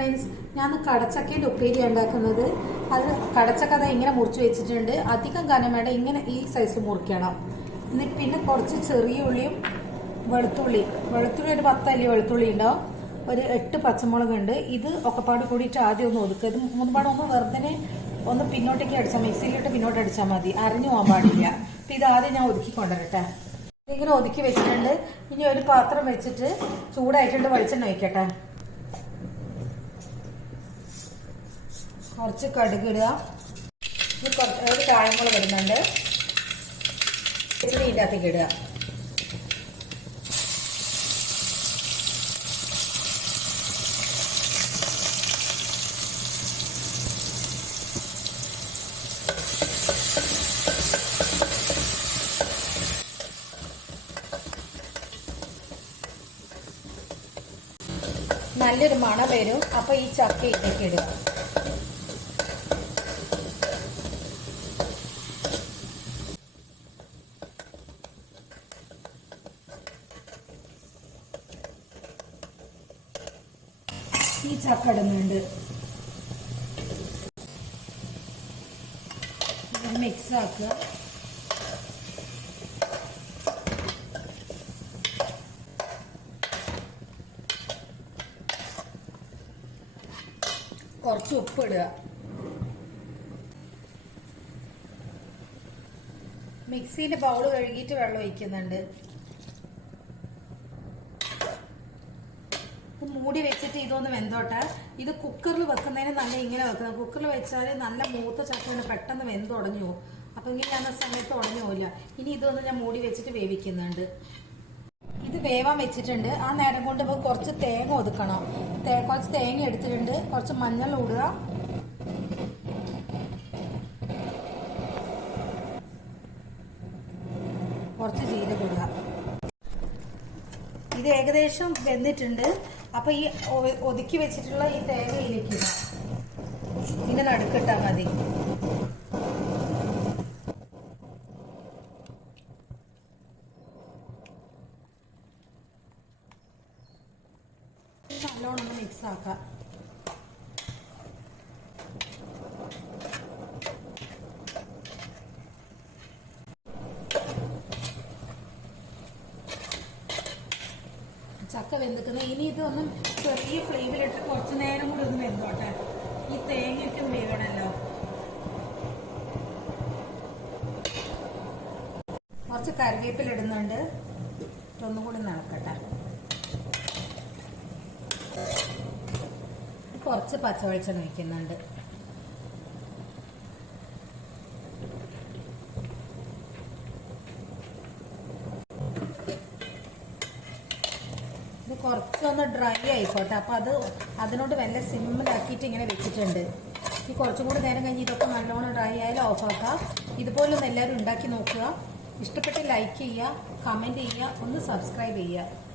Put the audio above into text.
Friends, ഞാൻ കടച്ചക്കയുടെ ഉപ്പേരി ഉണ്ടാക്കുന്നത്. അത് കടച്ചക്ക അതാ ഇങ്ങനെ മുറിച്ച് വെച്ചിട്ടുണ്ട്. അധികം കനം വേണ്ട, ഇങ്ങനെ ഈ സൈസിൽ മുറിക്കണം. എന്നിട്ട് പിന്നെ കുറച്ച് ചെറിയ ഉള്ളിയും വെളുത്തുള്ളി ഒരു 10 അല്ലി വെളുത്തുള്ളി ഉണ്ടാവും. ഒരു 8 പച്ചമുളക് ഉണ്ട്. ഇത് ഒക്കെപ്പാട് കൂടിയിട്ട് ആദ്യം ഒന്ന് ഒതുക്കുക. ഇത് മുൻപാട് ഒന്ന് വെറുതെ ഒന്ന് പിന്നോട്ടേക്ക് അടിച്ചാൽ, മിക്സിയിലിട്ട് പിന്നോട്ട് അടിച്ചാൽ മതി, അരഞ്ഞു പോകാൻ പാടില്ല. അപ്പം ഇത് ആദ്യം ഞാൻ ഒതുക്കി കൊണ്ടുവരട്ടെ. ഇങ്ങനെ ഒതുക്കി വെച്ചിട്ടുണ്ട്. ഇനി ഒരു പാത്രം വെച്ചിട്ട് ചൂടായിട്ടുണ്ട്, വെളിച്ചെണ്ണ ഒഴിക്കട്ടെ. കുറച്ച് കടുക് ഇടുക. ഒരു കായമുളക് ഇടുന്നുണ്ട്. ഇതിൻ്റെ അകത്തേക്ക് ഇടുക. നല്ലൊരു മണം വരും. അപ്പൊ ഈ ചക്ക ഇതിലേക്ക് ഇടുക. ഈ ചക്ക ഇടുന്നുണ്ട്. മിക്സ് ആക്കുക. കുറച്ച് ഉപ്പ് ഇടുക. മിക്സിന്റെ ബൗൾ കഴുകിയിട്ട് വെള്ളം ഒഴിക്കുന്നുണ്ട്. മൂടി വെച്ചിട്ട് ഇതൊന്ന് വെന്തോട്ടെ. ഇത് കുക്കറിൽ വെക്കുന്നതിന് നല്ല ഇങ്ങനെ വെക്കുന്നത്. കുക്കറിൽ വെച്ചാൽ നല്ല മൂത്ത ചക്കയാണ്, പെട്ടെന്ന് വെന്തുടഞ്ഞു പോകും. അപ്പൊ ഇങ്ങനെ ഞാൻ സമയത്ത് ഉടഞ്ഞു പോകില്ല. ഇനി ഇതൊന്ന് ഞാൻ മൂടി വെച്ചിട്ട് വേവിക്കുന്നുണ്ട്. ഇത് വേവാൻ വെച്ചിട്ടുണ്ട്. ആ നേരം കൊണ്ട് നമുക്ക് കുറച്ച് തേങ്ങ ഒതുക്കണം. കുറച്ച് തേങ്ങ എടുത്തിട്ടുണ്ട്. കുറച്ച് മഞ്ഞൾ ഇടുക. കുറച്ച് ജീരകം ഇടുക. ഇത് ഏകദേശം വെന്തിട്ടുണ്ട്. അപ്പൊ ഈ ഒതുക്കി വെച്ചിട്ടുള്ള ഈ തേങ്ങയിലേക്ക് ഇടാം. ഇതിന്റെ നടുക്കിട്ടാൽ മതി. നല്ലോണം ഒന്ന് മിക്സ് ആക്കാം. ചക്ക വെന്തിക്കുന്നത്. ഇനി ഇതൊന്നും ചെറിയ ഫ്ലെയിമിലിട്ട് കുറച്ച് നേരം കൂടി ഒന്ന് വെന്തോട്ടെ. ഈ തേങ്ങയൊക്കെ വേവണല്ലോ. കുറച്ച് കറിവേപ്പില ഇടുന്നുണ്ട്. ഒന്നും കൂടി നടക്കട്ടെ. കുറച്ച് പച്ചവെളിച്ചെണ്ണ ഒഴിക്കുന്നുണ്ട്. ഇത് കുറച്ചൊന്ന് ഡ്രൈ ആയിക്കോട്ടെ. അപ്പൊ അതിനോട് വല്ല സിമ്മിലാക്കിയിട്ട് ഇങ്ങനെ വെച്ചിട്ടുണ്ട്. ഈ കുറച്ചും കൂടി നേരം കഴിഞ്ഞ് ഇതൊക്കെ നല്ലോണം ഡ്രൈ ആയാലും ഓഫാക്കാം. ഇതുപോലൊന്ന് എല്ലാവരും ഉണ്ടാക്കി നോക്കുക. ഇഷ്ടപ്പെട്ട് ലൈക്ക് ചെയ്യുക, കമന്റ് ചെയ്യുക, ഒന്ന് സബ്സ്ക്രൈബ് ചെയ്യുക.